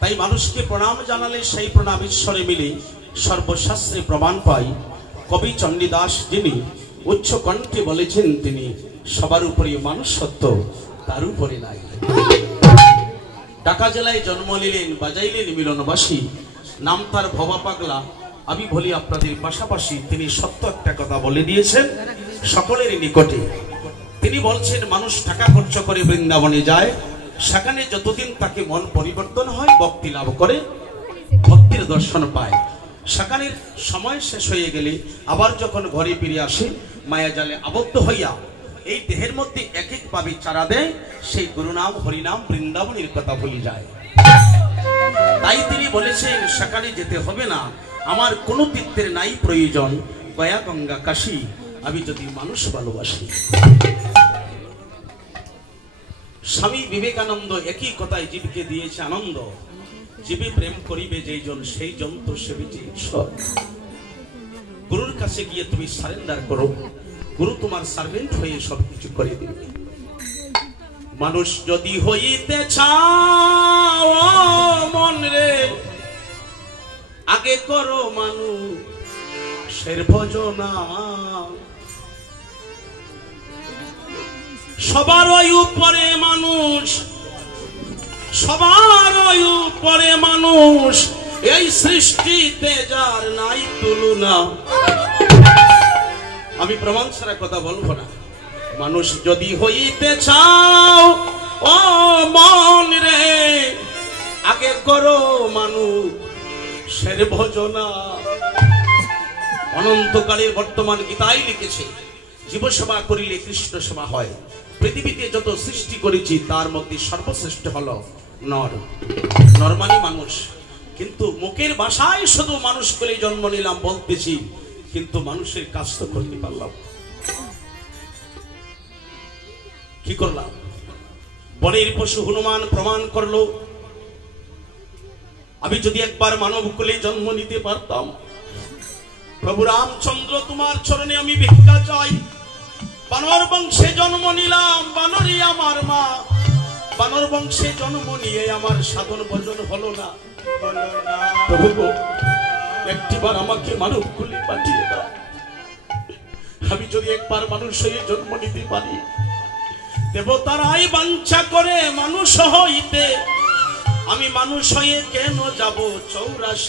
তাই মানুষকে প্রণাম জানালে সেই প্রণাম ঈশ্বরে মিলে সর্বশাস্ত্রে প্রমাণ পাই। কবি চণ্ডীদাস যিনি উচ্চ কণ্ঠে বলেছেন, তিনি সবার উপরে মানুষ সত্য, তার উপরে নাই। ঢাকা জেলায় জন্ম নিলেন, বাজাইলেন মিলনবাসী, নাম তার ভবা পাগলা। আমি বলি আপনাদের পাশাপাশি তিনি সত্য একটা কথা বলে দিয়েছেন সকলের নিকটে। তিনি বলছেন, মানুষ টাকা খরচ করে বৃন্দাবনে যায়, সেখানে যতদিন তাকে মন পরিবর্তন হয়, ভক্তি লাভ করে, ভক্তির দর্শন পায়। সেখানে সময় শেষ হয়ে গেলে আবার যখন ঘরে ফিরে আসে, মায়াজালে আবদ্ধ হইয়া এই দেহের মধ্যে এক এক ভাবে চারা দেয়, সেই গুরুনাম হরিনাম বৃন্দাবনের কথা ভুলে যায়। তাই তিনি বলেছেন, সেখানে যেতে হবে না, আমার কোনো তীর্থের নাই প্রয়োজন, গয়া গঙ্গা কাশী, আমি যদি মানুষ ভালোবাসি। স্বামী বিবেকানন্দ একই কথায় জীবকে দিয়েছে আনন্দ, জীবে প্রেম করিবে যেইজন, সেই জন তো সেবিছে ঈশ্বর। গুরুর কাছে গিয়ে তুমি সারেন্ডার করো, গুরু তোমার সার্ভেন্ট হয়ে সবকিছু করে দিবে। মানুষ যদি হইতে চাও মন রে, আগে করো মানুষের ভজনা। সবার উপরে মানুষ, সবার উপরে মানুষ, এই সৃষ্টিতে যার নাই তুলনা। আমি প্রমাণ ছাড়া কথা বলবো না। মানুষ যদি হইতে চাও ও মন রে, আগে করো মানুষের ভজনা। অনন্তকালের বর্তমান গীতাই লিখেছে, জীবসেবা করিলে কৃষ্ণ সেবা হয়। পৃথিবীতে যত সৃষ্টি করেছি তার মধ্যে সর্বশ্রেষ্ঠ হলো নর। নর মানে মানুষ, কিন্তু মুখের ভাষায় শুধু মানুষ করে জন্ম নিলাম বলতেছি, কিন্তু মানুষের কাজ তো করতে পারলাম কি করলাম? বনের পশু হনুমান প্রমাণ করলো, আমি যদি একবার মানব কুলে জন্ম নিতে পারতাম, প্রভু রামচন্দ্র তোমার চরণে আমি ভিক্ষা চাই। বানর বংশে জন্ম নিলাম, বানরই আমার মা, বানর বংশে জন্ম নিয়ে আমার সাধন ভজন হলো না। প্রভু গো, একটিবার আমাকে মানব কুলে পাঠিয়ে দাও। আমি যদি একবার মানুষ হয়ে জন্ম নিতে পারি, দেবতারাই বাঞ্ছা করে মানুষ হইতে, আমি মানুষ হয়ে কেন যাব 84